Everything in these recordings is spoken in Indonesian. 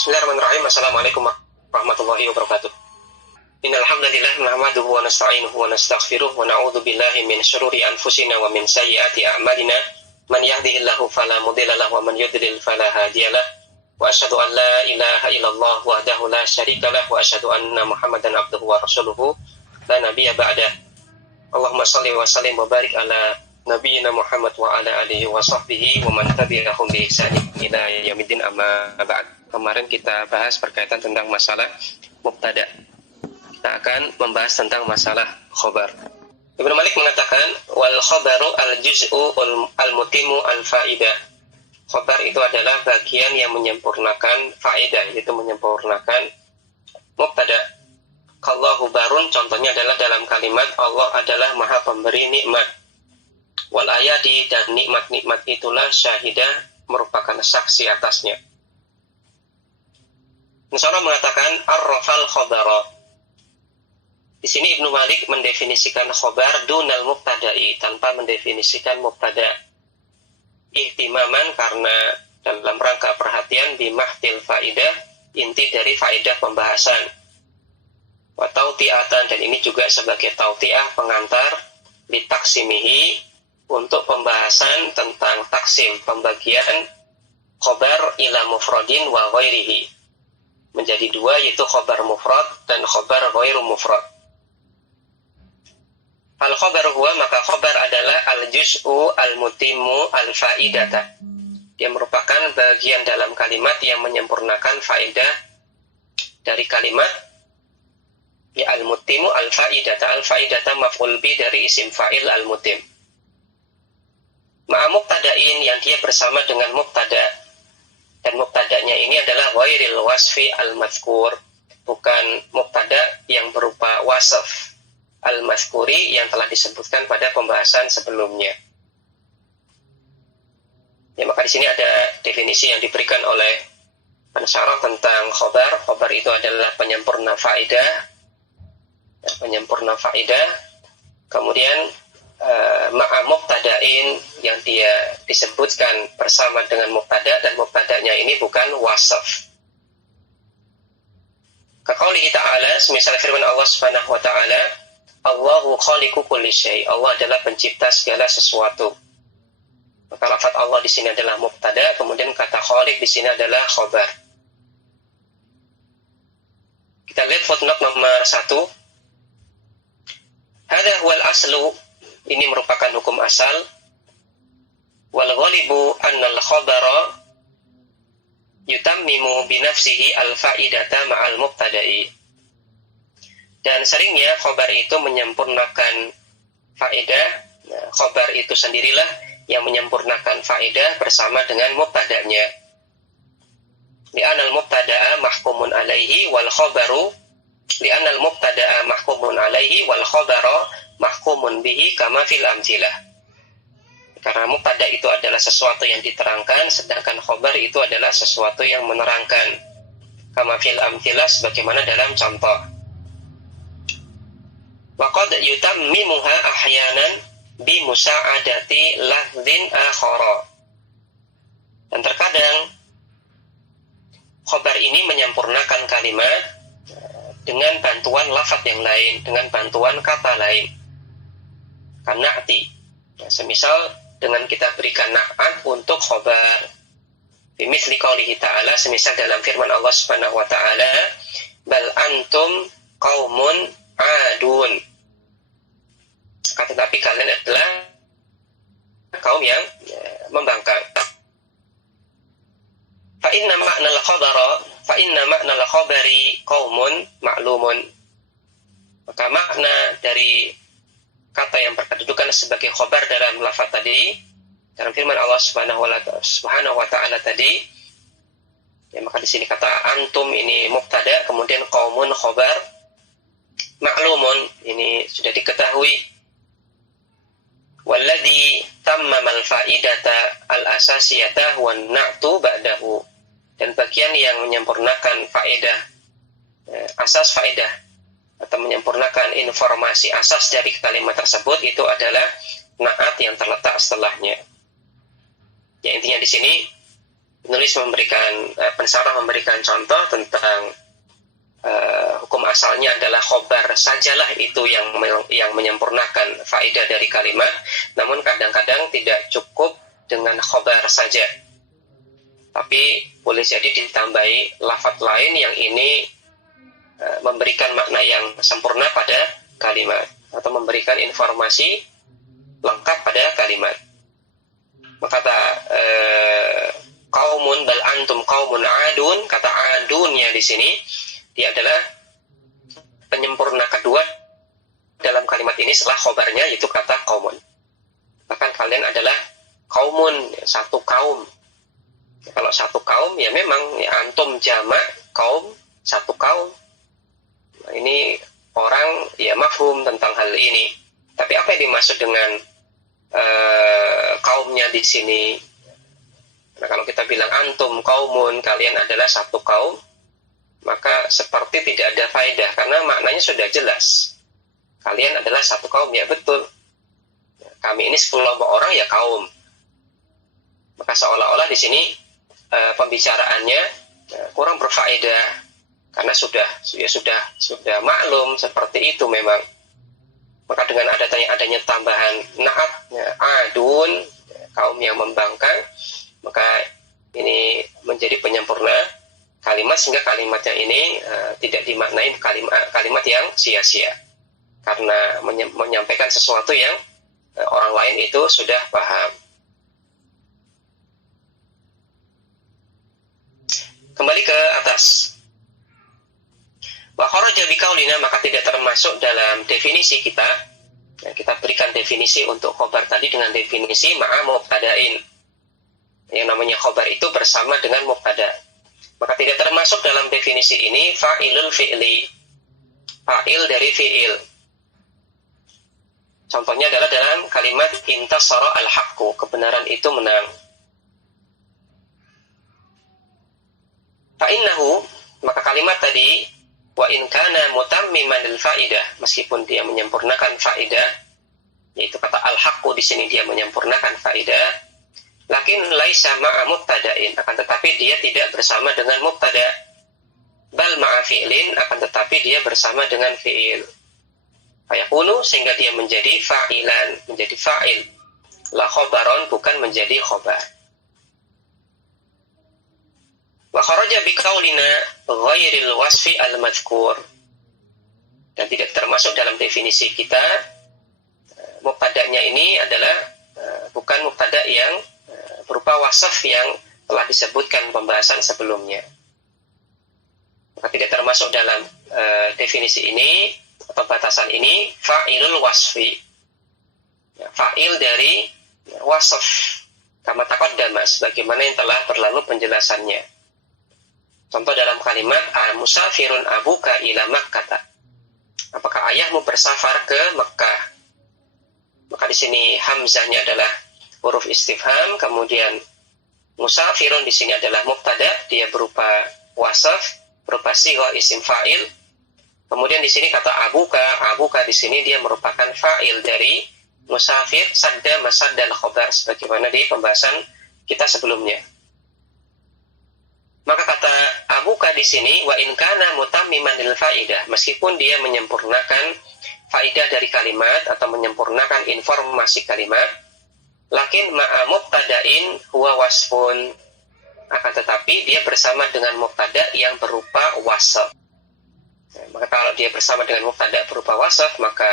Bismillahirrahmanirrahim. Assalamualaikum warahmatullahi wabarakatuh. Innal hamdalillah nahmaduhu wa nasta'inuhu wa nastaghfiruh wa na'udzu billahi min syururi anfusina wa min sayyiati a'malina. Man yahdihillahu fala mudilla lahu wa man yudlil fala hadiyalah. Wa asyhadu an la ilaha illallah wahdahu la syarikalah wa asyhadu anna Muhammadan abduhu wa rasuluhu la nabiyya ba'dah. Allahumma shalli wa sallim wa barik ala nabiyyina Muhammad wa ala alihi wa sahbihi wa man tabi'ahum bi ihsanin ila yaumiddin, amma ba'd. Kemarin kita bahas berkaitan tentang masalah mubtada. Kita akan membahas tentang masalah khobar. Ibnu Malik mengatakan wal khobaru al juz'u al mutimu al faidah. Khobar itu adalah bagian yang menyempurnakan faedah, yaitu menyempurnakan mubtada. Kallahu barun, contohnya adalah dalam kalimat Allah adalah maha pemberi nikmat. Wal ayadi, dan nikmat-nikmat itulah syahidah, merupakan saksi atasnya. Nusara mengatakan arrafal khobara. Di sini Ibnu Malik mendefinisikan khobar dunal mubtada'i, tanpa mendefinisikan mubtada. Ihtimaman, karena dalam rangka perhatian bimahtil faidah, inti dari faidah pembahasan. Wa tauti'atan, dan ini juga sebagai tauti'ah, pengantar litaksimihi, untuk pembahasan tentang taksim, pembagian khobar ila mufradin wa ghairihi, menjadi dua, yaitu khobar mufrad dan khobar ghairu mufrad. Al khobar huwa, maka khobar adalah al juz'u al mutimu al faidata. Dia merupakan bagian dalam kalimat yang menyempurnakan faedah dari kalimat. Ya, al mutimu al faidata. Al faidata maf'ul bi dari isim fa'il al mutim. Ma'a mubtada'in, yang dia bersama dengan mubtada'. Dan mubtada'nya ini adalah ghairil wasfi al-mazkur, bukan mubtada' yang berupa wasaf al-mazkuri yang telah disebutkan pada pembahasan sebelumnya. Ya, maka di sini ada definisi yang diberikan oleh pensyarah tentang khobar. Khobar itu adalah penyempurna faedah, penyempurna faedah. Kemudian ma'a mubtada'in, yang dia disebutkan bersama dengan mubtada', dan mubtada'nya ini bukan wasaf. Kaqaulihi ta'ala, semisal firman Allah Subhanahu wa ta'ala, Allahu khaliqu kulli syai', Allah adalah pencipta segala sesuatu. Maka lafaz Allah di sini adalah mubtada', kemudian kata khaliq di sini adalah khobar. Kita lihat footnote nomor 1. Hadha huwal aslu, ini merupakan hukum asal. Wal ghalibu annal khabara yutammimu binafsihi al faidata ma'al mubtada'i. Dan seringnya khobar itu menyempurnakan faedah. Nah, khobar itu sendirilah yang menyempurnakan faedah bersama dengan mubtada'nya. Li'anal mubtada'a mahkumun alaihi wal khabaru li'anal mubtada'a mahkumun alaihi wal khabara mahkumun bihi kama fil amtilah. Karena mubtada itu adalah sesuatu yang diterangkan, sedangkan khobar itu adalah sesuatu yang menerangkan. Kama fil amtilah, sebagaimana dalam contoh. Wa qad yutammimuha ahyanan bi musa'adati lafdhin akhara. Dan terkadang khobar ini menyempurnakan kalimat dengan bantuan lafaz yang lain, dengan bantuan kata lain. Kana'ti, semisal dengan kita berikan na'at untuk khobar. Bimithli qaulihi ta'ala, semisal dalam firman Allah Subhanahu wa ta'ala, bal antum qaumun adun. Tetapi kalian adalah kaum yang membangkang. Fa inna ma'nal khabari qaumun ma'lumun. Maka makna dari kata yang berkedudukan sebagai khobar dalam lafaz tadi, dalam firman Allah Subhanahu wa ta'ala tadi, ya, maka di sini kata antum ini mubtada, kemudian qaumun khobar, ma'lumun ini sudah diketahui. Walladzi tammamal faidata al-asasiyata huwa na'tu ba'dahu. Dan bagian yang menyempurnakan faedah, asas faedah, atau menyempurnakan informasi asas dari kalimat tersebut, itu adalah na'at yang terletak setelahnya. Ya, intinya di sini Penulis pensarah memberikan contoh tentang hukum asalnya adalah khobar sajalah itu yang menyempurnakan faedah dari kalimat. Namun kadang-kadang tidak cukup dengan khobar saja, tapi boleh jadi ditambahi lafaz lain yang ini memberikan makna yang sempurna pada kalimat atau memberikan informasi lengkap pada kalimat. Maka kata kaumun bal antum kaumun adun, kata adunnya di sini dia adalah penyempurna kedua dalam kalimat ini setelah khobarnya, yaitu kata kaumun. Bahkan kalian adalah kaumun, satu kaum. Kalau satu kaum ya memang ya, antum jamak, kaum satu kaum. Nah, ini orang ya mafhum tentang hal ini. Tapi apa yang dimaksud dengan kaumnya di sini? Nah, kalau kita bilang antum kaumun, kalian adalah satu kaum, maka seperti tidak ada faedah karena maknanya sudah jelas. Kalian adalah satu kaum, ya betul. Kami ini sekelompok orang ya kaum. Maka seolah-olah di sini pembicaraannya kurang berfaedah karena sudah maklum seperti itu memang. Maka dengan adanya tambahan naat, adun, kaum yang membangkang, maka ini menjadi penyempurna kalimat sehingga kalimatnya ini tidak dimaknai kalimat yang sia-sia karena menyampaikan sesuatu yang orang lain itu sudah paham. Kembali ke atas. Wa kharaja biqaulina, maka tidak termasuk dalam definisi kita. Ya, kita berikan definisi untuk khobar tadi dengan definisi ma'a mubtada'in. Yang namanya khobar itu bersama dengan mubtada. Maka tidak termasuk dalam definisi ini fa'ilul fi'li. Fa'il dari fi'il. Contohnya adalah dalam kalimat intasara al-haqqu, kebenaran itu menang. Fa'innahu, maka kalimat tadi wa in kana mutammiman lil faidah, meskipun dia menyempurnakan faidah, yaitu kata al-haqqu di sini dia menyempurnakan faidah, lakin laisa ma'a mubtada'in, akan tetapi dia tidak bersama dengan mubtada, bal ma'a fi'lin, akan tetapi dia bersama dengan fi'il. Fayakunu, sehingga dia menjadi fa'ilan, menjadi fa'il. La khobaron, bukan menjadi khobar. Wa kharaja biqaulina ghairil wasfi al-madhkur. Dan tidak termasuk dalam definisi kita, mubtada'nya ini adalah bukan mubtada' yang berupa wasaf yang telah disebutkan pembahasan sebelumnya. Maka tidak termasuk dalam definisi ini atau batasan ini fa'ilul wasfi. Ya, fa'il dari wasaf kama taqaddama, sebagaimana yang telah berlalu penjelasannya. Contoh dalam kalimat musafirun abuka ila Makkah. Apakah ayahmu bersafar ke Mekah? Maka di sini hamzahnya adalah huruf istifham, kemudian musafirun di sini adalah mubtada, dia berupa wasaf, berupa sigha isim fa'il. Kemudian di sini kata abuka di sini dia merupakan fa'il dari musafir, sadda masaddal khobar, sebagaimana di pembahasan kita sebelumnya. Maka kata abuka di sini wa in kana mutammiman lil faidah, meskipun dia menyempurnakan faidah dari kalimat atau menyempurnakan informasi kalimat, lakin ma'a mubtada'in huwa wasfun, akan tetapi dia bersama dengan mubtada yang berupa wasaf. Maka kalau dia bersama dengan mubtada berupa wasaf, maka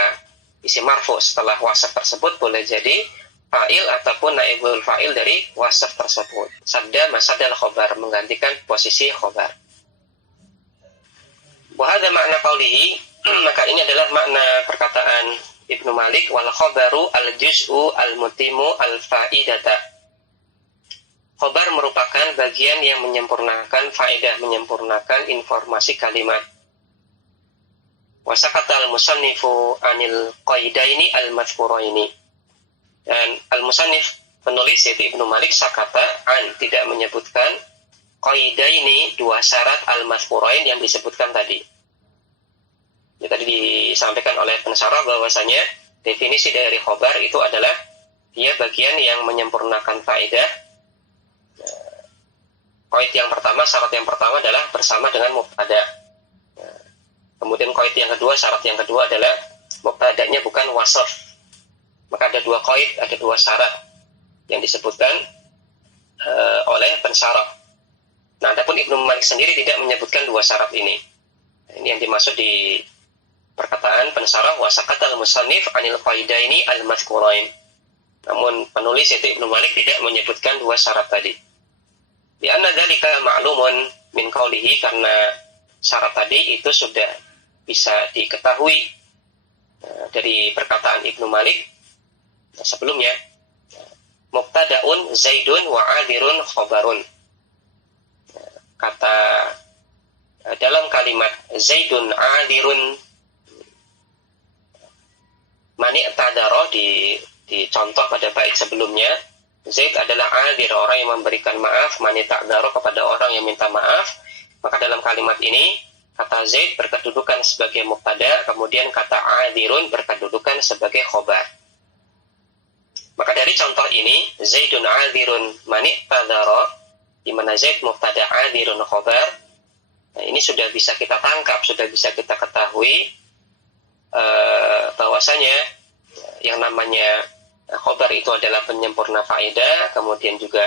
isim marfu setelah wasaf tersebut boleh jadi fa'il ataupun naibul fa'il dari wasaf tersebut. Sadda masaddal khobar, menggantikan posisi khobar. Wa hadza makna qaulihi, maka ini adalah makna perkataan Ibnu Malik, wal khobaru al juz'u al mutimu al faidata. Khobar merupakan bagian yang menyempurnakan faedah, menyempurnakan informasi kalimat. Wa sakata al musannifu anil qaidaini al madhkuraini. Dan al-musannif, penulis yaitu Ibnu Malik, sakata tidak menyebutkan qaidaini, dua syarat al-madhkurain yang disebutkan tadi. Ya, tadi disampaikan oleh pensarah bahwasanya definisi dari khobar itu adalah dia bagian yang menyempurnakan faedah Qaid yang pertama, syarat yang pertama adalah bersama dengan mubtada. Kemudian qaid yang kedua, syarat yang kedua adalah mubtada'nya bukan wasf. Maka ada dua qaid, ada dua syarat yang disebutkan oleh pensyarah. Nah, adapun Ibnu Malik sendiri tidak menyebutkan dua syarat ini. Ini yang dimaksud di perkataan pensyarah wa saqatal musannif anil qaidaini al-mazkurain. Namun penulis yaitu Ibnu Malik tidak menyebutkan dua syarat tadi. Di anna dzalika ma'lumun min qaulihi, karena syarat tadi itu sudah bisa diketahui dari perkataan Ibnu Malik sebelumnya. Mubtada'un Zaidun wa 'adirun khabarun. Kata dalam kalimat Zaidun 'adirun, mani tadaro di contoh pada bait sebelumnya, Zaid adalah 'adir, orang yang memberikan maaf, mani tadaro kepada orang yang minta maaf. Maka dalam kalimat ini kata Zaid berkedudukan sebagai mubtada, kemudian kata 'adirun berkedudukan sebagai khobar. Maka dari contoh ini, Zaidun 'adirun mani tadaro, di mana Zaid mubtada, 'adirun khobar. Nah, ini sudah bisa kita tangkap, sudah bisa kita ketahui bahwasanya yang namanya khobar itu adalah penyempurna faedah, kemudian juga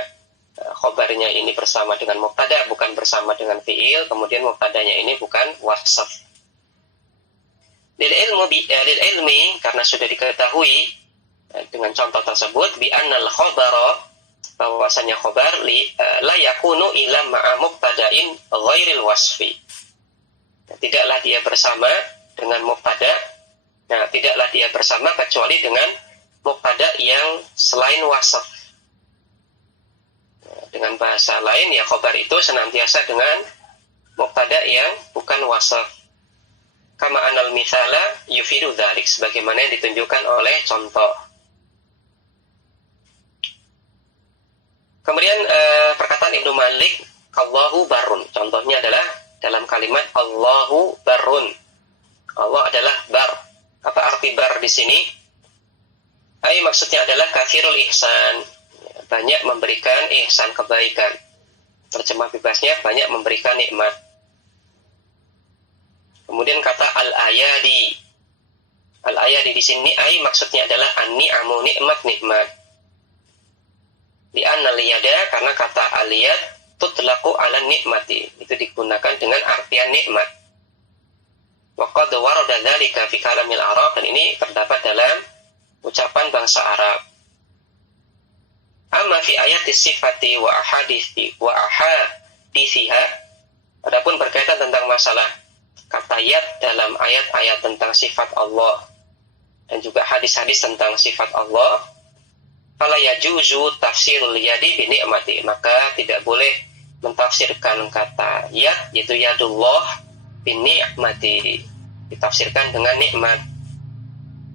khobarnya ini bersama dengan mubtada, bukan bersama dengan fiil, kemudian mubtadanya ini bukan wasf. Lil ilmi, karena sudah diketahui dengan contoh tersebut, bi annal khabara, bahwasanya khobar la yakunu illa ma'a mubtada'in ghairil wasfi. Tidaklah dia bersama dengan mubtada. Nah, tidaklah dia bersama kecuali dengan mubtada yang selain wasf. Dengan bahasa lain, ya khobar itu senantiasa dengan mubtada yang bukan wasf. Kama anal mithala yufidu dzalik, sebagaimana yang ditunjukkan oleh contoh. Kemudian perkataan Ibnu Malik, Allahu barun. Contohnya adalah dalam kalimat Allahu barun. Allah adalah bar. Apa arti bar di sini? Maksudnya adalah kathirul ihsan, banyak memberikan ihsan, kebaikan. Terjemah bebasnya banyak memberikan nikmat. Kemudian kata al-ayadi. Al-ayadi di sini maksudnya adalah an-ni'amu, nikmat-nikmat. Di an-naliyada, karena kata aliyad tutlaqu ala nikmati, itu digunakan dengan artian nikmat. Wa qad warada dzalika fi kalamil Arab, dan ini terdapat dalam ucapan bangsa Arab. Amma fi ayati sifati wa ahadithiha, adapun berkaitan tentang masalah kata yad dalam ayat-ayat tentang sifat Allah dan juga hadis-hadis tentang sifat Allah, fala yajuzu tafsirul yadi bi ni'mati, maka tidak boleh mentafsirkan kata yad, yaitu yadullah bi ni'mati, ditafsirkan dengan nikmat.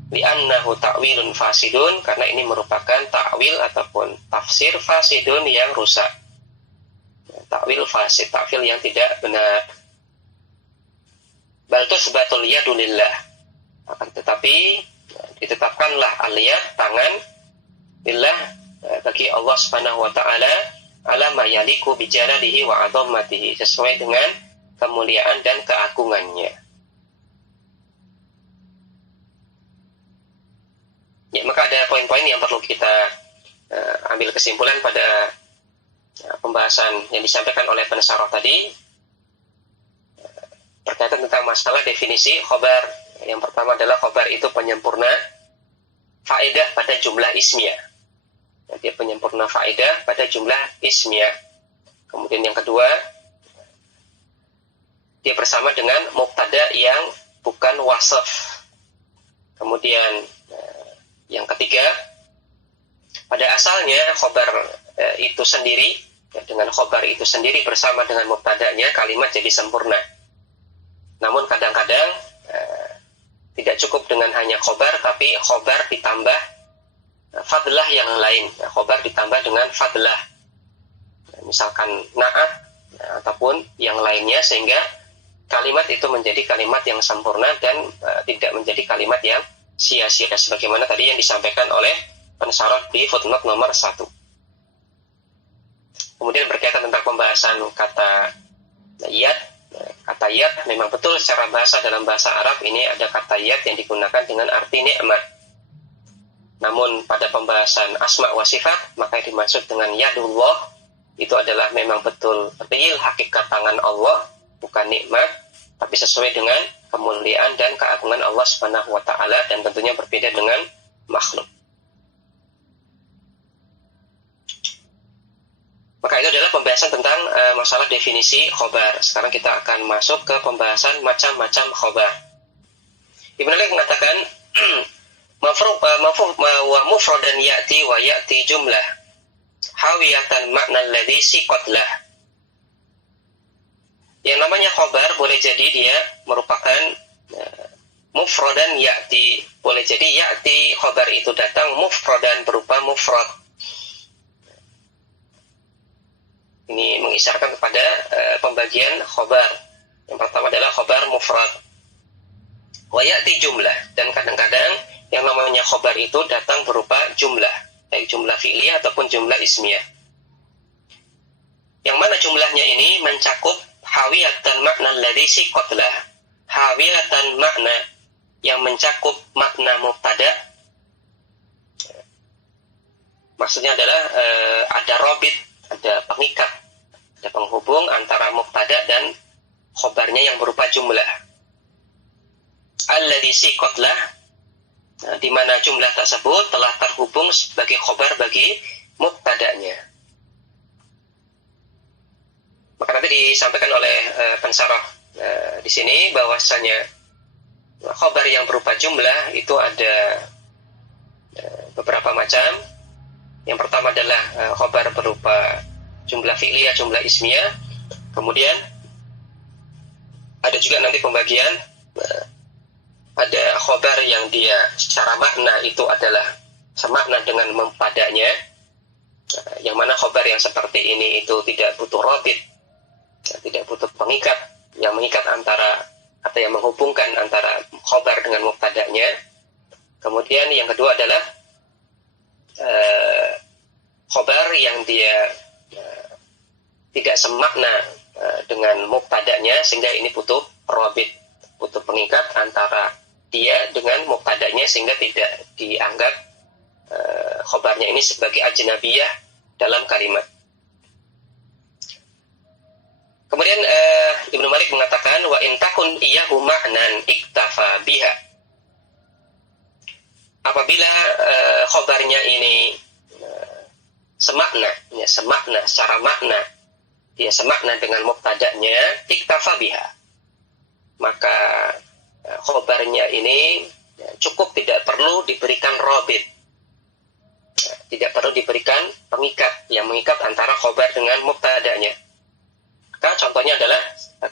Li'annahu ta'wilun fasidun, karena ini merupakan ta'wil ataupun tafsir fasidun yang rusak. Ta'wil fasid, ta'wil yang tidak benar. Bal tusbatul yadu lillah, akan tetapi ditetapkanlah al-yad, tangan, lillah, bagi Allah Subhanahu wa taala, ala ma yaliku bi jalalihi wa 'azamatihi, sesuai dengan kemuliaan dan keagungannya. Ya, maka ada poin-poin yang perlu kita ambil kesimpulan pada pembahasan yang disampaikan oleh pensyarah tadi berkaitan tentang masalah definisi khobar. Yang pertama adalah khobar itu penyempurna faedah pada jumlah ismiyah. Dia penyempurna faedah pada jumlah ismiyah. Kemudian yang kedua, dia bersama dengan mubtada yang bukan wasf. Kemudian yang ketiga, pada asalnya khobar itu sendiri, dengan khobar itu sendiri bersama dengan mubtadanya, kalimat jadi sempurna. Namun kadang-kadang tidak cukup dengan hanya khobar, tapi khobar ditambah fadlah yang lain. Khobar ditambah dengan fadlah, misalkan na'at ataupun yang lainnya, sehingga kalimat itu menjadi kalimat yang sempurna dan tidak menjadi kalimat yang sia-sia, sebagaimana tadi yang disampaikan oleh pensyarah di footnote nomor 1. Kemudian berkaitan tentang pembahasan kata yad. Kata yad memang betul secara bahasa, dalam bahasa Arab ini ada kata yad yang digunakan dengan arti nikmat. Namun pada pembahasan asma wa sifat, maka yang dimaksud dengan yadullah itu adalah memang betul real hakikat tangan Allah, bukan nikmat, tapi sesuai dengan kemuliaan dan keagungan Allah Subhanahu wa taala, dan tentunya berbeda dengan makhluk. Maka itu adalah pembahasan tentang masalah definisi khobar. Sekarang kita akan masuk ke pembahasan macam-macam khobar. Ibnu Malik mengatakan wa mufradan ya'ti wa ya'ti jumlah hawiyatan makna alladhi siqatlah. Yang namanya khobar boleh jadi dia merupakan mufradan ya'ti. Boleh jadi ya'ti khobar itu datang mufradan berupa mufrad. Ini mengisyaratkan kepada pembagian khobar. Yang pertama adalah khobar mufrad. Wa ya'ti jumlah. Dan kadang-kadang yang namanya khobar itu datang berupa jumlah, baik jumlah fi'liyah ataupun jumlah ismiyah. Yang mana jumlahnya ini mencakup hawiyatan makna alladhi siqatlah. Hawiyatan makna yang mencakup makna mubtada. Maksudnya adalah ada robit, ada pengikat, ada penghubung antara mubtada dan khobarnya yang berupa jumlah. Alladhi siqatlah, di mana jumlah tersebut telah terhubung sebagai khobar bagi mubtadanya. Maka nanti disampaikan oleh pensarah di sini bahwasanya khobar yang berupa jumlah itu ada beberapa macam. Yang pertama adalah khobar berupa jumlah fi'liyah, jumlah ismiyah. Kemudian ada juga nanti pembagian ada khobar yang dia secara makna itu adalah semakna dengan mubtadanya, yang mana khobar yang seperti ini itu tidak butuh robit, tidak butuh pengikat yang mengikat antara atau yang menghubungkan antara khobar dengan mubtadanya. Kemudian yang kedua adalah khobar yang dia tidak semakna dengan mubtadanya, sehingga ini butuh robit, butuh pengikat antara dia dengan mubtadanya, sehingga tidak dianggap khobarnya ini sebagai ajnabiyah dalam kalimat. Kemudian Ibnu Malik mengatakan wa in takun iyahu ma'nan iktafa biha. Apabila khobarnya ini semakna secara makna, dia semakna dengan mubtadanya, iktafa biha, maka khobarnya ini cukup, tidak perlu diberikan robit, tidak perlu diberikan pengikat yang mengikat antara khobar dengan mubtadanya. Maka contohnya adalah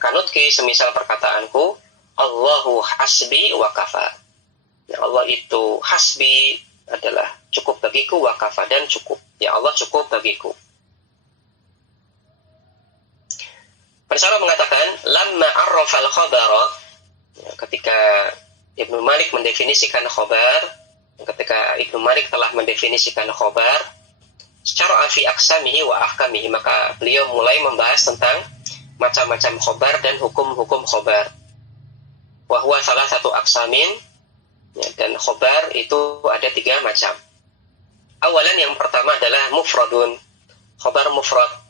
kanutki, semisal perkataanku Allahu hasbi wa kafa. Ya Allah itu hasbi adalah cukup bagiku, wa kafa dan cukup. Ya Allah cukup bagiku. Pensyarah mengatakan lamma arrafal khabara, ketika Ibnu Malik mendefinisikan khobar, ketika Ibnu Malik telah mendefinisikan khobar secara fi aqsamihi wa ahkamihi, maka beliau mulai membahas tentang macam-macam khobar dan hukum-hukum khobar. Wa huwa salah satu aqsamin, dan khobar itu ada 3 macam. Awalan, yang pertama adalah mufradun, khobar mufrad.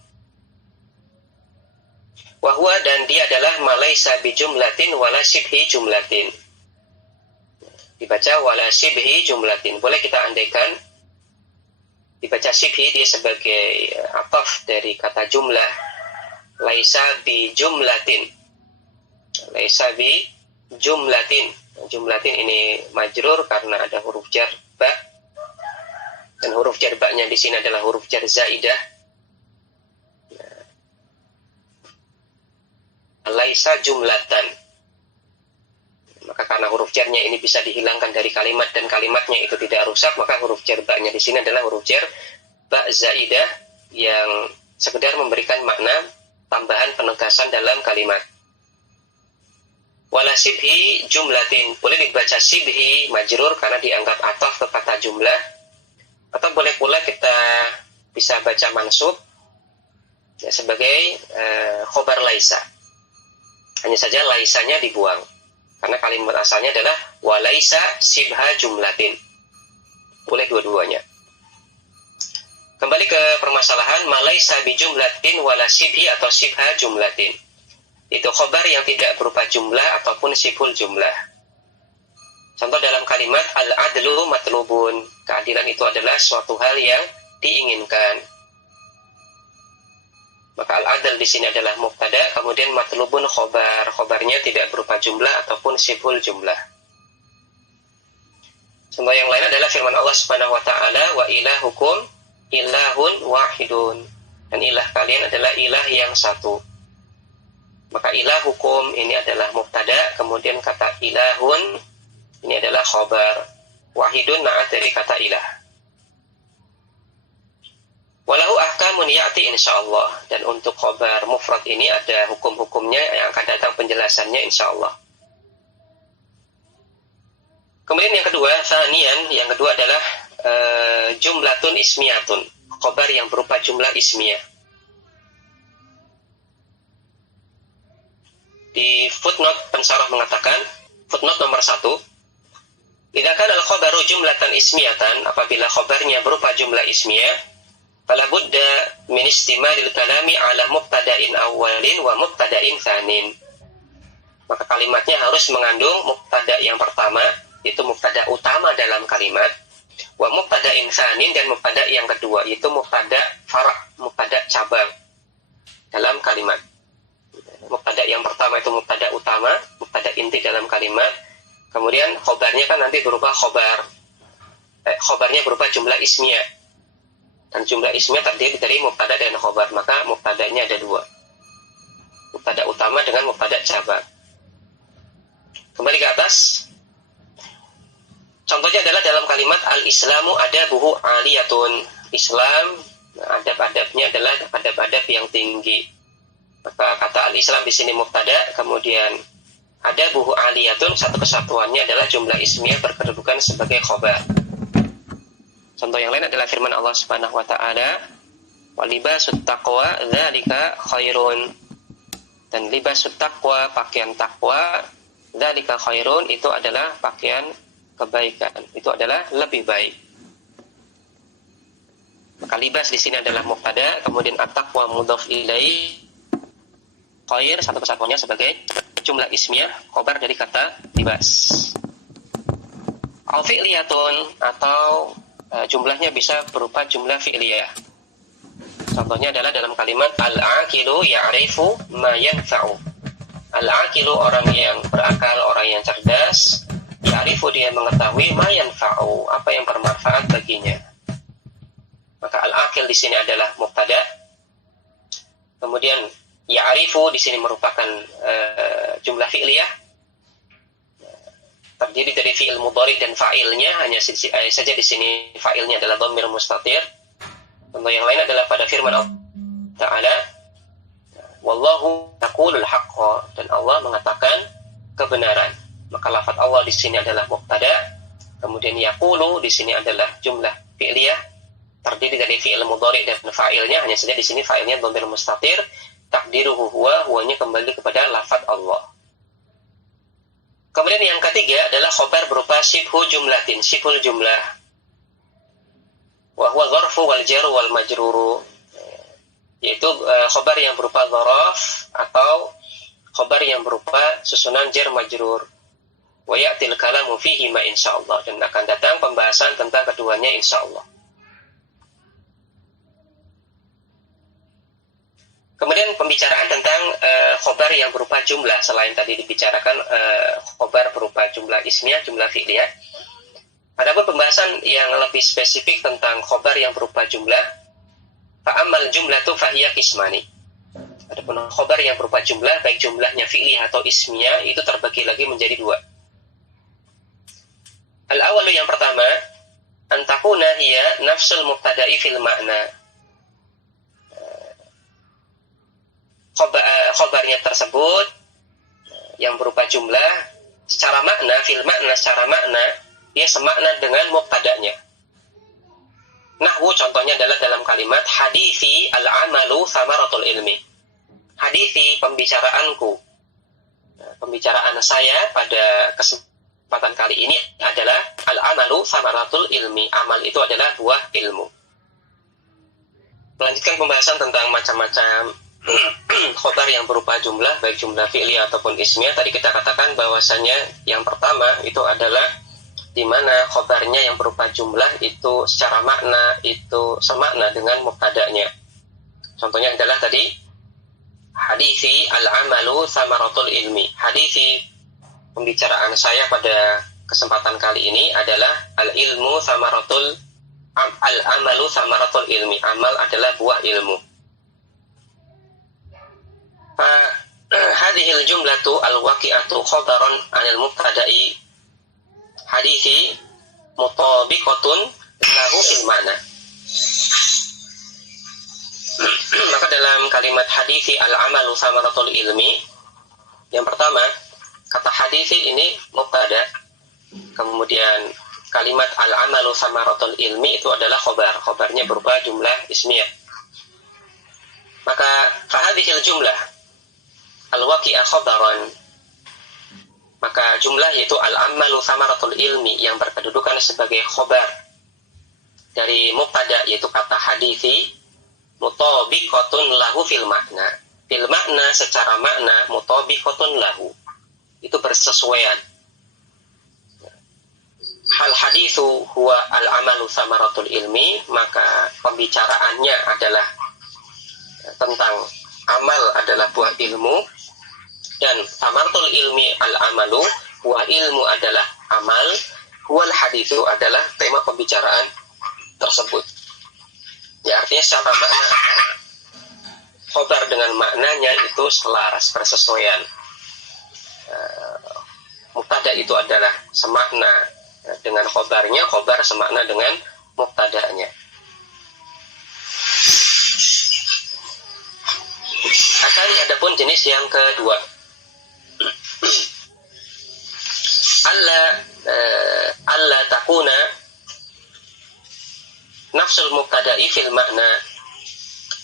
Wahwa, dan dia adalah malaisa bi jumlatin wala shibhi jumlatin. Dibaca wala shibhi jumlatin. Boleh kita andaikan dibaca shibhi, dia sebagai ataf dari kata jumlah. Laisa bi jumlatin. Laisa bi jumlatin. Jumlatin ini majrur karena ada huruf jar ba. Dan huruf jar ba-nya di sini adalah huruf jar zaidah. Laisa jumlatan. Maka karena huruf jarnya ini bisa dihilangkan dari kalimat dan kalimatnya itu tidak rusak, maka huruf jar ba-nya di sini adalah huruf jar ba zaidah yang sekedar memberikan makna tambahan penegasan dalam kalimat. Wala shibhi jumlatin, boleh dibaca shibhi majrur karena dianggap ataf ke kata jumlah, atau boleh pula kita bisa baca mansub sebagai khobar laisa. Hanya saja laisanya dibuang. Karena kalimat asalnya adalah walaisa sibha jumlatin. Boleh dua-duanya. Kembali ke permasalahan malaisa bi jumlatin wala sibhi atau sibha jumlatin. Itu khobar yang tidak berupa jumlah ataupun sibhul jumlah. Contoh dalam kalimat al-adlu matlubun. Keadilan itu adalah suatu hal yang diinginkan. Maka al-adl di sini adalah mubtada, kemudian matlubun khobar. Khobarnya tidak berupa jumlah ataupun sibhul jumlah. Contoh yang lain adalah firman Allah Subhanahu wa taala, wa ilahukum ilahun wahidun. Dan ilah kalian adalah ilah yang satu. Maka ilahukum ini adalah mubtada, kemudian kata ilahun ini adalah khobar. Wahidun na'at dari kata ilah. Walahu ahkamun ya'ti insyaallah. Dan untuk khobar mufrad ini ada hukum-hukumnya yang akan datang penjelasannya insyaallah. Kemudian yang kedua, yang kedua adalah jumlatun ismiyatun. Khobar yang berupa jumlah ismiyah. Di footnote pensyarah mengatakan, footnote nomor 1, idza kana al-khabaru jumlatan ismiyatan, apabila khabarnya berupa jumlah ismiyah, fala budda min istimalil kalami ala mubtada'in awwalin wa mubtada'in tsanin. Maka kalimatnya harus mengandung mubtada yang pertama, itu mubtada utama dalam kalimat, wa mubtada'in tsanin, dan mubtada yang kedua, itu mubtada fara', mubtada cabang dalam kalimat. Mubtada yang pertama itu mubtada utama, mubtada inti dalam kalimat. Kemudian khobarnya kan nanti berupa khobarnya berupa jumlah ismiyah. Dan jumlah ismiyah terdiri dari mubtada dan khobar. Maka mubtadanya ada dua. Mubtada utama dengan mubtada cabang. Kembali ke atas. Contohnya adalah dalam kalimat al-islamu adabuhu aliyatun. Islam, adab-adabnya adalah adab-adab yang tinggi. Maka kata al-islam di sini mubtada, kemudian ada buhu aliyatun, satu kesatuannya adalah jumlah ismiyah berkedudukan sebagai khobar. Contoh yang lain adalah firman Allah Subhanahu wa taala, wa libasut taqwa dzalika khairun. Dan libasut taqwa, pakaian takwa, dzalika khairun, itu adalah pakaian kebaikan. Itu adalah lebih baik. Maka libas di sini adalah mubtada, kemudian at-taqwa mudhaf ilaih, khair satu kesatuannya sebagai jumlah ismiyah, khobar dari kata libas. Al-fi'liyatun, atau jumlahnya bisa berupa jumlah fi'liyah. Contohnya adalah dalam kalimat al-aqilu ya'rifu ma yanfa'u. Al-aqilu, orang yang berakal, orang yang cerdas, ya'rifu, dia mengetahui ma yanfa'u, apa yang bermanfaat baginya. Maka al-aqil di sini adalah mubtada. Kemudian ya'rifu di sini merupakan jumlah fi'liyah, terdiri dari fi'il mudhari dan fa'ilnya, hanya saja di sini fa'ilnya adalah dhamir mustatir. Contoh yang lain adalah pada firman Allah Ta'ala, wallahu yaqulul haqqa, dan Allah mengatakan kebenaran. Maka lafaz Allah di sini adalah mubtada, kemudian yaqulu di sini adalah jumlah fi'liyah, terdiri dari fi'il mudhari dan fa'ilnya, hanya saja di sini fa'ilnya dhamir mustatir. Takdiruhu huwanya kembali kepada lafaz Allah. Kemudian yang ketiga adalah khobar berupa sibhu jumlatin, sibhul jumlah. Wa huwa dzarfu wal jaru wal majruru. Yaitu khobar yang berupa dzaraf atau khobar yang berupa susunan jar majrur. Wa ya'til kalamu fihi ma insyaallah, dan akan datang pembahasan tentang keduanya insyaallah. Kemudian pembicaraan tentang khobar yang berupa jumlah, selain tadi dibicarakan khobar berupa jumlah ismiyah, jumlah fi'liyah. Adapun pembahasan yang lebih spesifik tentang khobar yang berupa jumlah, fa'amal jumlatu fahiyya qismani. Adapun khobar yang berupa jumlah, baik jumlahnya fi'liyah atau ismiyah, itu terbagi lagi menjadi dua. Al-awalu, yang pertama, antakuna hiya nafsul mubtada'i fil ma'na. Khobarnya tersebut yang berupa jumlah secara makna, fil makna, secara makna dia semakna dengan mubtadanya. Nahwu contohnya adalah dalam kalimat hadithi al-amalu thamaratul ilmi. Hadithi pembicaraanku, pembicaraan saya pada kesempatan kali ini adalah al-amalu thamaratul ilmi. Amal itu adalah buah ilmu. Melanjutkan pembahasan tentang macam-macam khobar yang berupa jumlah, baik jumlah fi'liyah ataupun ismiyah. Tadi kita katakan bahwasanya yang pertama itu adalah di mana khobarnya yang berupa jumlah itu secara makna itu semakna dengan mubtada'nya. Contohnya adalah tadi hadithi al-amalu thamaratul ilmi. Hadithi pembicaraan saya pada kesempatan kali ini adalah al-ilmu thamaratul al-amalu thamaratul ilmi. Amal adalah buah ilmu. Hadhil jumlatu al-waqi'atu khabaran 'anil mubtada'i hadithi mutabiqatun lahu fil ma'na. Maka dalam kalimat hadithi al-amalu thamaratul ilmi, yang pertama kata hadithi ini mubtada, kemudian kalimat al-amalu thamaratul ilmi itu adalah khobar. Khobarnya berupa jumlah ismiyah. Maka fahadhil jumlah al-waqi'ah khobaran, maka jumlah yaitu al-amalu thamaratul ilmi yang berkedudukan sebagai khobar dari mubtada yaitu kata hadithi, mutabiqatun lahu fil makna. Fil makna secara makna, mutabiqatun lahu itu bersesuaian. Hal hadithu huwa al-amalu thamaratul ilmi, maka pembicaraannya adalah tentang amal adalah buah ilmu, dan thamaratul ilmi al-amalu, buah ilmu adalah amal, huwal hadithu adalah tema pembicaraan tersebut. Ya, artinya secara makna khobar dengan maknanya itu selaras, bersesuaian. Mubtada itu adalah semakna dengan khobarnya, khobar semakna dengan mubtadanya. Asali adapun jenis yang kedua, alla takuna nafsul mubtada'i fil makna.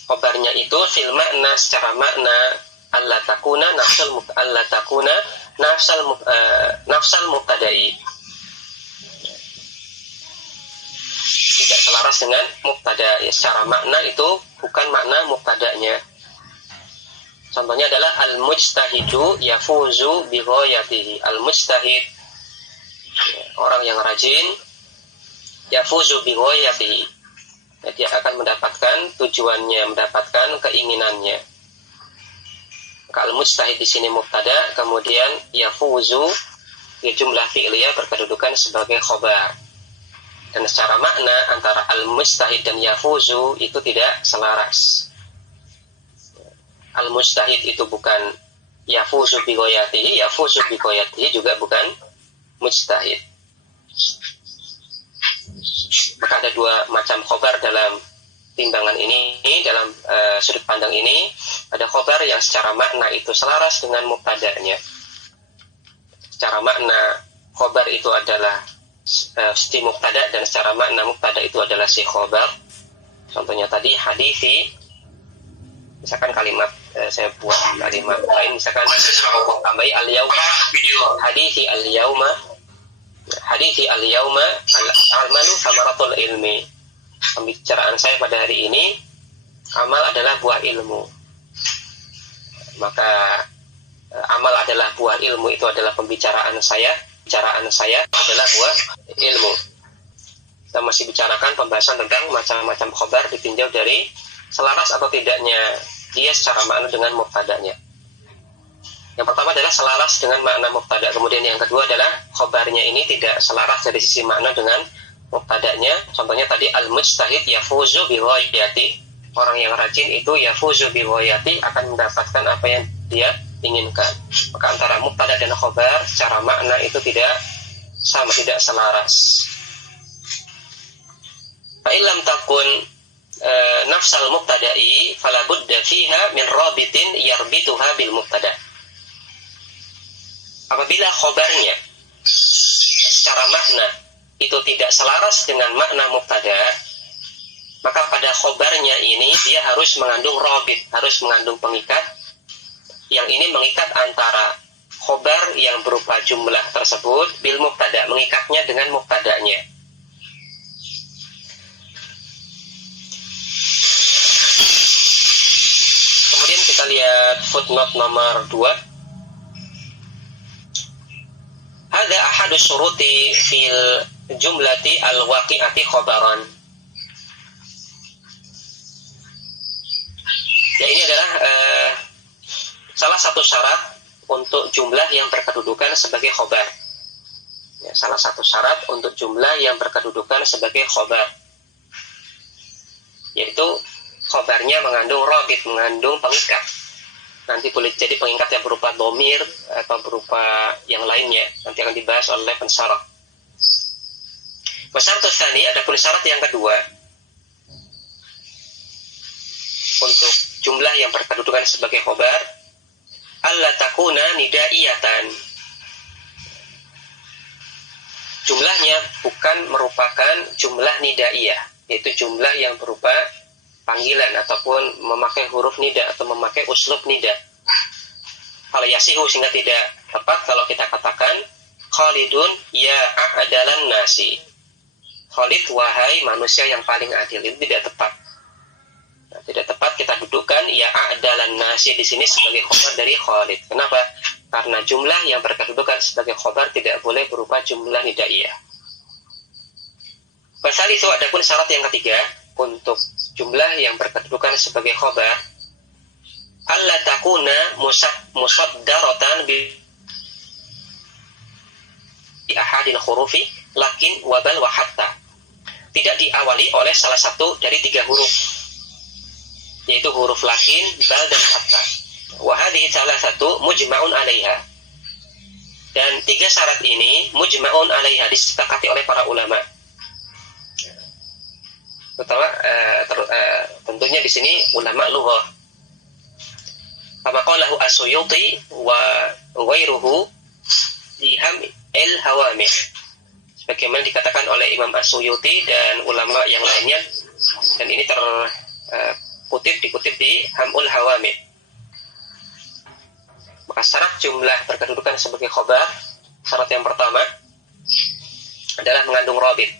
Khobarnya itu fil makna secara makna, alla takuna nafsal mubtada'i, tidak selaras dengan mubtada. Secara makna itu bukan makna mubtadanya. Contohnya adalah al-mujtahidu yafuzu bi ghayatihi. Al-mujtahid, orang yang rajin, yafuzu bi ghayatihi, dia akan mendapatkan tujuannya, mendapatkan keinginannya. Maka al-mujtahid di sini mubtada, kemudian yafuzu ya jumlah fi'liyah berkedudukan sebagai khobar. Dan secara makna antara al-mujtahid dan yafuzu itu tidak selaras. Al-mujtahid itu bukan yafuzu bi ghayatihi, yafuzu bi ghayatihi juga bukan mujtahid. Maka ada dua macam khobar dalam timbangan ini, dalam sudut pandang ini. Ada khobar yang secara makna itu selaras dengan mubtada'nya. Secara makna khobar itu adalah si mubtada, dan secara makna mubtada itu adalah si khobar. Contohnya tadi hadithi, misalkan kalimat saya buat kalimat lain, misalkan tambahi al-yauma, hadithi al-yauma, hadithi al-yauma al-amalu thamaratul ilmi. Pembicaraan saya pada hari ini, amal adalah buah ilmu. Maka amal adalah buah ilmu itu adalah pembicaraan saya. Bicaraan saya adalah buah ilmu. Kita masih bicarakan pembahasan tentang macam-macam khobar ditinjau dari selaras atau tidaknya dia secara makna dengan mubtadanya. Yang pertama adalah selaras dengan makna mubtada. Kemudian yang kedua adalah khobarnya ini tidak selaras dari sisi makna dengan mubtadanya. Contohnya tadi al-mujtahid yafuzu bi ghayati. Orang yang rajin itu yafuzu bi ghayati, akan mendapatkan apa yang dia inginkan. Maka antara mubtada dan khobar secara makna itu tidak sama, tidak selaras. Fa illam takun nafsal mubtada'i fala budda fiha min rabitin yarbituha bil mubtada. Apabila khobarnya secara makna itu tidak selaras dengan makna mubtada, Maka pada khobarnya ini dia harus mengandung robit, harus mengandung pengikat. Yang ini mengikat antara khobar yang berupa jumlah tersebut bil mubtada, mengikatnya dengan mubtadanya. Kemudian kita lihat footnote nomor 2. Hadza ahadu syuruti fil jumlati al-waqi'ati khobaran. Ya, ini adalah salah satu syarat untuk jumlah yang berkedudukan sebagai khobar. Ya, salah satu syarat untuk jumlah yang berkedudukan sebagai khobar, yaitu khobarnya mengandung robit, mengandung pengikat. Nanti boleh jadi pengikat yang berupa domir atau berupa yang lainnya. Nanti akan dibahas oleh pensarah. Wasyarat tsani, adapun syarat yang kedua untuk jumlah yang berkedudukan sebagai khobar, alla takuna nidaiyatan. Jumlahnya bukan merupakan jumlah nidaiyah, yaitu jumlah yang berupa panggilan ataupun memakai huruf nida atau memakai uslub nida. Hal yasihu, sehingga tidak tepat kalau kita katakan Khalidun ya a'dalan nasi. Khalid, wahai manusia yang paling adil. Itu tidak tepat. Nah, tidak tepat kita dudukkan ya a'dalan nasi di sini sebagai khobar dari Khalid. Kenapa? Karena jumlah yang berkedudukan sebagai khobar tidak boleh berupa jumlah nidaiyah. Pasal itu adapun syarat yang ketiga untuk jumlah yang berkedudukan sebagai khobar, alla takuna musaddaratan bi ahadil hurufi lakin wabal wa hatta. Tidak diawali oleh salah satu dari 3 huruf, yaitu huruf lakin, bal, dan hatta. Wa hadhihi salah satu mujma'un 'alaiha. Dan 3 syarat ini mujma'un 'alaiha, disepakati oleh para ulama. Terutama tentunya di sini ulama lughah. Kama qalahu as-Suyuti wa ghairuhu iham al-hawamih. Sebagaimana dikatakan oleh Imam As-Suyuti dan ulama yang lainnya, dan ini dikutip di Hamul Hawamid. Maka syarat jumlah berkedudukan sebagai khobar, syarat yang pertama adalah mengandung robit.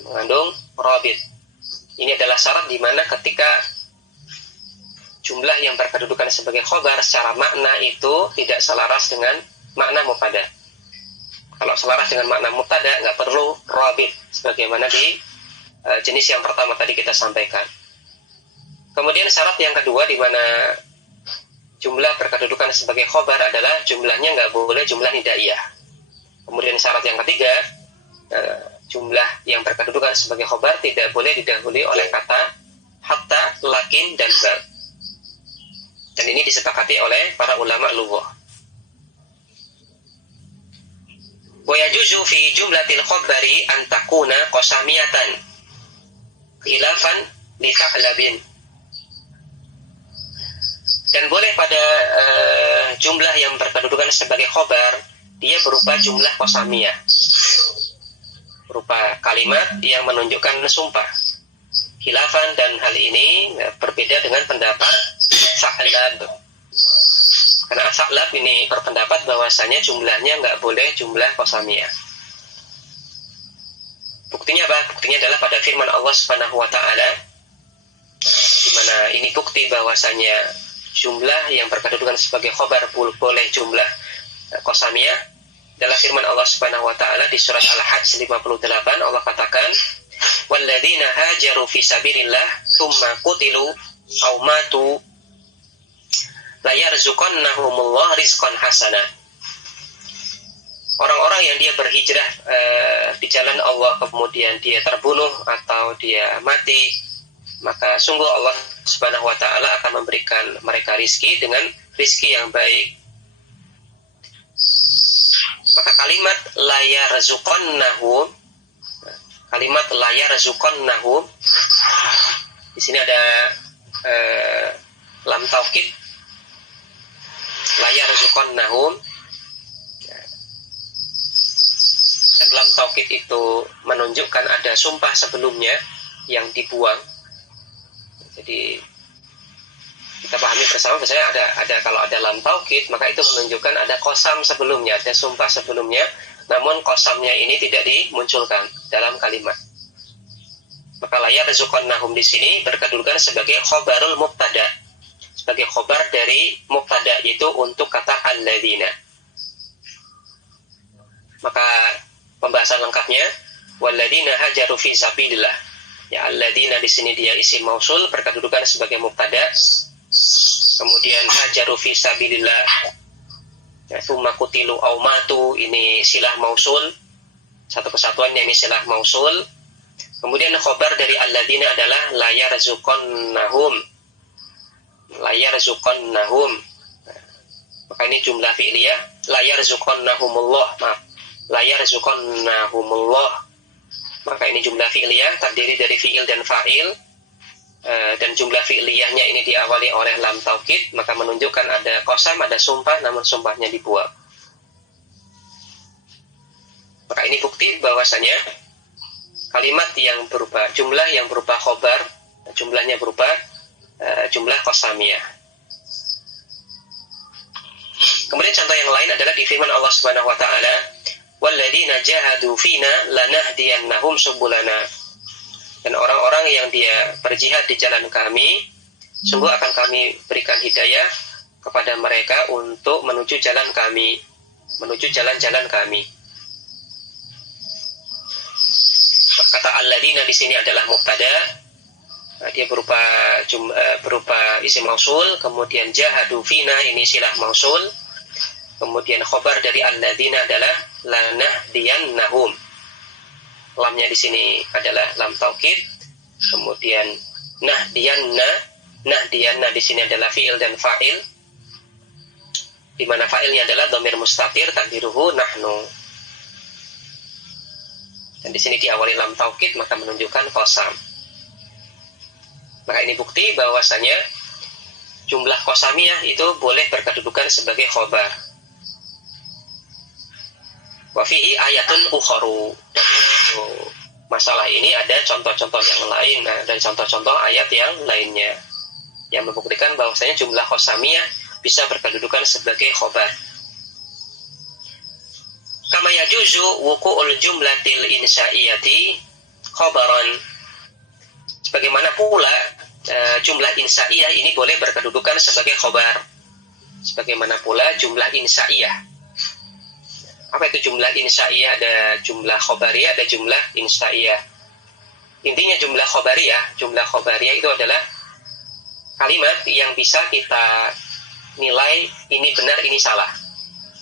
Mengandung robit. Ini adalah syarat di mana ketika jumlah yang berkedudukan sebagai khobar secara makna itu tidak selaras dengan makna mubtada. Kalau selaras dengan makna mubtada nggak perlu robit, sebagaimana di jenis yang pertama tadi kita sampaikan. Kemudian syarat yang kedua di mana jumlah berkedudukan sebagai khobar adalah jumlahnya nggak boleh jumlah nidaiyah. Kemudian syarat yang ketiga, jumlah yang berkedudukan sebagai khobar tidak boleh didahului oleh kata hatta, lakin, dan bal. Dan ini disepakati oleh para ulama lughah. Wa yajuzu fi jumlatil khabari an takuna qasamiyatan khilafan li Tha'labin. Dan boleh pada jumlah yang berkedudukan sebagai khobar dia berupa jumlah qasamiyah, berupa kalimat yang menunjukkan sumpah. Khilafan, dan hal ini berbeda dengan pendapat Tha'lab. Karena Tha'lab ini berpendapat bahwasanya jumlahnya nggak boleh jumlah qasamiyah. Buktinya apa? Buktinya adalah pada firman Allah Subhanahu wa taala, di mana ini bukti bahwasanya jumlah yang berkedudukan sebagai khobar boleh jumlah qasamiyah. Dalam firman Allah Subhanahu wa taala di surat Al-Hajj 58, Allah katakan, "Walladzina hajaru fi sabilillah tsumma qutilu aw matu la yarzuqannahumullah rizqan hasana." Orang-orang yang dia berhijrah di jalan Allah, kemudian dia terbunuh atau dia mati, maka sungguh Allah Subhanahu wa taala akan memberikan mereka rizki dengan rizki yang baik. Maka kalimat la yarzuqannahum, kalimat la yarzuqannahum, di sini ada lam taukid, la yarzuqannahum. Dan lam taukid itu menunjukkan ada sumpah sebelumnya. yang dibuang. Jadi kita pahami bersama, misalnya ada kalau ada lam taukid, maka itu menunjukkan ada qasam sebelumnya, ada sumpah sebelumnya, namun qasamnya ini tidak dimunculkan dalam kalimat. Maka la yarzuqannahum di sini berkedudukan sebagai khobarul mubtada, sebagai khobar dari mubtada, yaitu untuk kata alladzina. Maka pembahasan lengkapnya walladzina hajaru fi sabilillah. Ya, alladzina di sini dia isim mausul berkedudukan sebagai mubtada. Kemudian hajaru fi sabilillah, ya, tsumma qutilu aw matu, ini silah mausul, satu kesatuannya ini silah mausul. Kemudian khobar dari alladzina adalah la yarzuqannahum, la yarzuqannahum. Maka ini jumlah fi'liyah, la yarzuqannahumullah, maaf, la yarzuqannahumullah. Maka ini jumlah fi'liyah terdiri dari fi'il dan fa'il. Dan jumlah fi'liyahnya ini diawali oleh lam taukid, maka menunjukkan ada qasam, ada sumpah, namun sumpahnya dibuang. Maka ini bukti bahwasanya kalimat yang berupa jumlah yang berupa khobar, jumlahnya berupa jumlah qasamiyah. Kemudian contoh yang lain adalah di firman Allah Subhanahu wa taala, walladzina jahadu fina lanahdiyannahum subulana. Dan orang-orang yang dia berjihad di jalan kami, sungguh akan kami berikan hidayah kepada mereka untuk menuju jalan kami, menuju jalan-jalan kami. Kata alladzina di sini adalah mubtada, dia berupa isim mausul, kemudian jahadu fina ini silah mausul, kemudian khobar dari alladzina adalah lanahdiyannahum. Lamnya di sini adalah lam taukid, kemudian nahdiyanna di sini adalah fiil dan fa'il, di mana fa'ilnya adalah dhamir mustatir takdiruhu nahnu. Dan di sini diawali lam taukid, maka menunjukkan qasam. Maka ini bukti bahwasanya jumlah qasamiyah itu boleh berkedudukan sebagai khobar. Wa fihi ayatun ukharu. Masalah ini ada contoh-contoh yang lain, dan contoh-contoh ayat yang lainnya yang membuktikan bahwasanya jumlah qasamiyah bisa berkedudukan sebagai khobar. Kama yajuzu wuqu'ul jumlatil insa'iyati khobaran. Sebagaimana pula jumlah insa'iyah ini boleh berkedudukan sebagai khobar. Sebagaimana pula jumlah insa'iyah. Apa itu jumlah insa'iyah? Ada jumlah khobariyah, ada jumlah insa'iyah. Intinya jumlah khobariyah itu adalah kalimat yang bisa kita nilai ini benar, ini salah,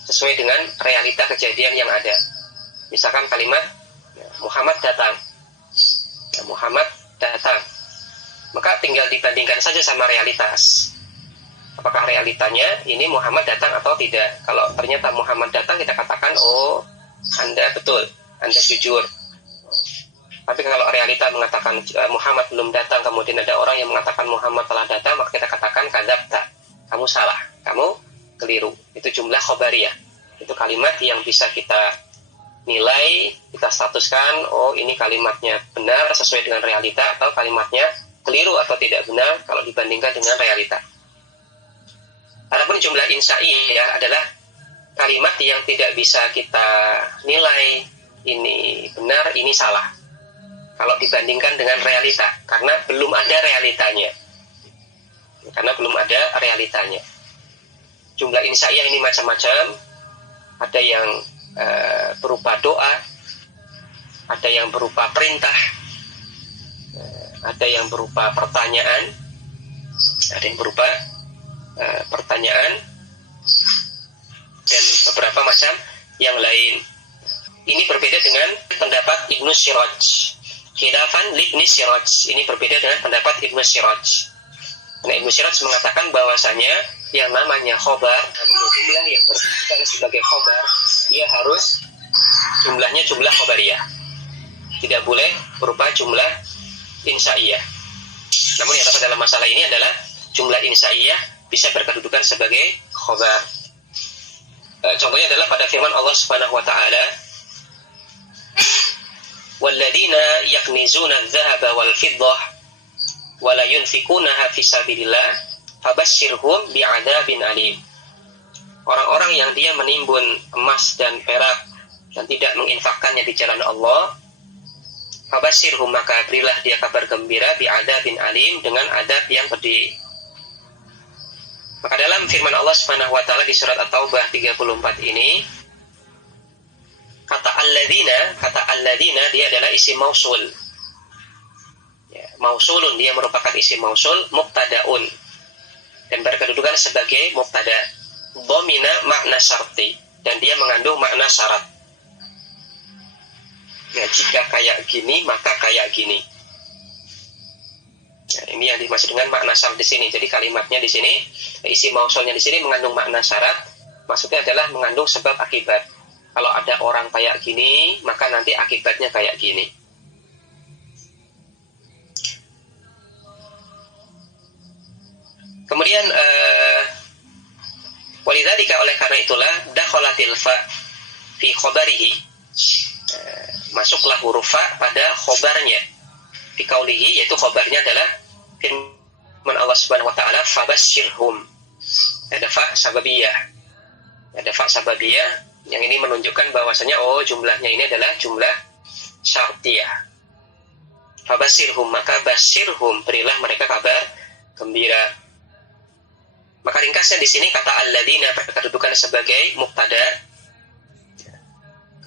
sesuai dengan realita kejadian yang ada. Misalkan kalimat Muhammad datang, Muhammad datang, maka tinggal dibandingkan saja sama realitas. Apakah realitanya ini Muhammad datang atau tidak? Kalau ternyata Muhammad datang, kita katakan, oh, Anda betul, Anda jujur. Tapi kalau realita mengatakan Muhammad belum datang, kemudian ada orang yang mengatakan Muhammad telah datang, maka kita katakan kadzabta, kamu salah, kamu keliru. Itu jumlah khobariyah. Itu kalimat yang bisa kita nilai, kita statuskan, oh ini kalimatnya benar sesuai dengan realita, atau kalimatnya keliru atau tidak benar kalau dibandingkan dengan realita. Adapun jumlah insa'iyah adalah kalimat yang tidak bisa kita nilai ini benar, ini salah kalau dibandingkan dengan realita, karena belum ada realitanya. Jumlah insa'iyah ini macam-macam. Ada yang berupa doa, ada yang berupa perintah, ada yang berupa pertanyaan, ada yang berupa pertanyaan, dan beberapa macam yang lain. Ini berbeda dengan pendapat Ibnu Siraj. Khilafan li Ibnu Siraj. Ini berbeda dengan pendapat Ibnu Siraj. Nah, Ibnu Siraj mengatakan bahwasanya yang namanya khobar, jumlah yang berkedudukan sebagai khobar, dia harus jumlahnya jumlah khobariyah. Tidak boleh berupa jumlah insa'iyah. Namun yang terdapat dalam masalah ini adalah jumlah insa'iyah bisa berkedudukan sebagai khobar. Contohnya adalah pada firman Allah Subhanahu wa taala, walladzina yaknizuna adh-dhahaba wal fiddah wa la yunfikunaha fi sabilillah fabashshirhum bi'adzabin alim. Orang-orang yang dia menimbun emas dan perak dan tidak menginfakkannya di jalan Allah, fabashshirhum, maka berilah dia kabar gembira bi'adzabin alim, dengan adab yang pedih. Maka dalam firman Allah Subhanahu wa taala di surat At-Taubah 34 ini, kata alladzina dia adalah isim mausul. Ya, mausulun, dia merupakan isim mausul muqtadaun dan berkedudukan sebagai muqtada. Dhamina makna syarti, dan dia mengandung makna syarat. Ya, jika kayak gini maka kayak gini. Nah, ini yang dimaksud dengan makna syarat di sini. Jadi kalimatnya di sini, isi mausulnya di sini mengandung makna syarat. Maksudnya adalah mengandung sebab akibat. Kalau ada orang kayak gini, maka nanti akibatnya kayak gini. Kemudian walidzalika, oleh karena itulah, dakhalatil fa fi khabarihi, masuklah huruf fa pada khobarnya. Fi qaulihi, yaitu khobarnya adalah firman Allah Subhanahu wa taala, fabashshirhum. Ada fa sababiyah. Ada fa sababiyah yang ini menunjukkan bahwasanya jumlahnya ini adalah jumlah syartiyah. Fabashshirhum, maka bashirhum, berilah mereka kabar gembira. Maka ringkasnya di sini kata alladzina berkedudukan sebagai mubtada.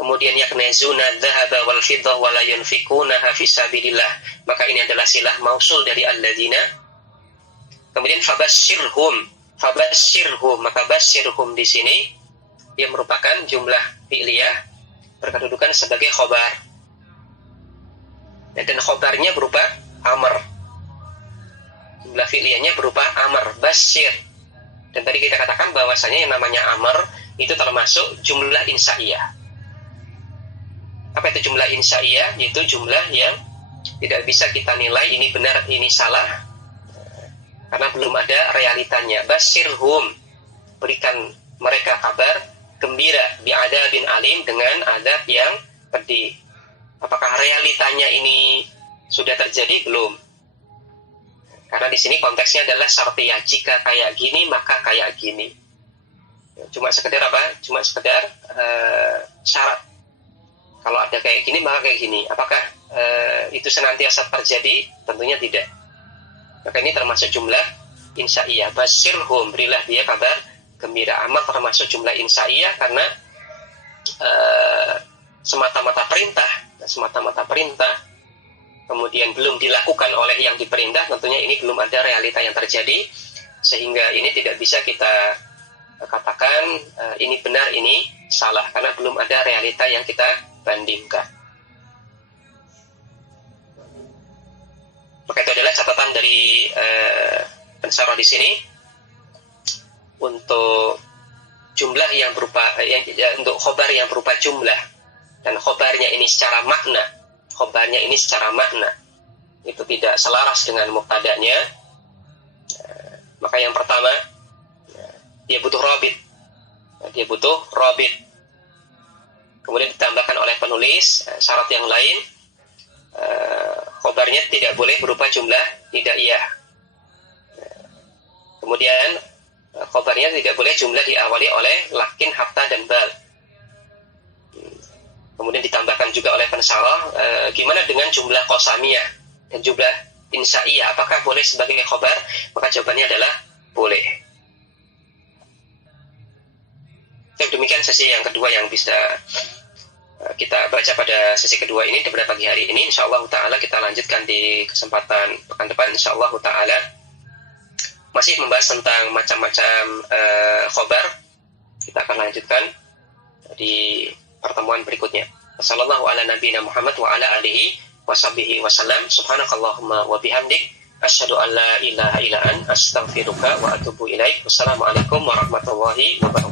Kemudian yaknizuna dzahaba wal fiddah wa la yunfikunaha fi sabilillah, maka ini adalah silah mausul dari alladzina. Kemudian fabashshirhum, maka bashirhum di sini dia merupakan jumlah fi'liyah berkedudukan sebagai khobar. Dan khobarnya berupa amr. Jumlah fi'liyahnya berupa amr, bashir. Dan tadi kita katakan bahwasanya yang namanya amr itu termasuk jumlah insaiyah. Apa itu jumlah insaiyah? Yaitu jumlah yang tidak bisa kita nilai ini benar, ini salah, karena belum ada realitanya. Bashirhum, berikan mereka kabar gembira, bi'adzabin alim, dengan adab yang pedih. Apakah realitanya ini sudah terjadi? Belum. Karena di sini konteksnya adalah syartiyah, jika kayak gini maka kayak gini. Cuma sekedar apa? Cuma sekedar syarat. Kalau ada kayak gini maka kayak gini. Apakah itu senantiasa terjadi? Tentunya tidak. Maka ini termasuk jumlah insaiyah. Bashirhum, berilah dia kabar gembira. Amat termasuk jumlah insaiyah karena semata-mata perintah, kemudian belum dilakukan oleh yang diperintah, tentunya ini belum ada realita yang terjadi, sehingga ini tidak bisa kita katakan ini benar, ini salah, karena belum ada realita yang kita bandingkan. Maka itu adalah catatan dari pensyarah di sini untuk jumlah yang berupa untuk khobar yang berupa jumlah, dan khobarnya ini secara makna itu tidak selaras dengan mubtadanya. Maka yang pertama, dia butuh rabit. Kemudian ditambahkan oleh penulis syarat yang lain, khobarnya tidak boleh berupa jumlah hidaiyah. Kemudian khobarnya tidak boleh jumlah diawali oleh lakin, hatta, dan bal. Kemudian ditambahkan juga oleh pensyarah, gimana dengan jumlah qasamiyah dan jumlah insaiyah, apakah boleh sebagai khobar? Maka jawabannya adalah boleh. Demikian sesi yang kedua yang bisa kita baca pada sesi kedua ini pada pagi hari ini. InsyaAllah ta'ala kita lanjutkan di kesempatan pekan depan. InsyaAllah ta'ala masih membahas tentang macam-macam khobar. Kita akan lanjutkan di pertemuan berikutnya. Wassallallahu ala nabiyina Muhammad wa ala alihi washabihi wasallam. Subhanakallahumma wa bihamdik, asyhadu an la ilaha illa anta, astaghfiruka wa atubu ilaik. Wassalamualaikum warahmatullahi wabarakatuh.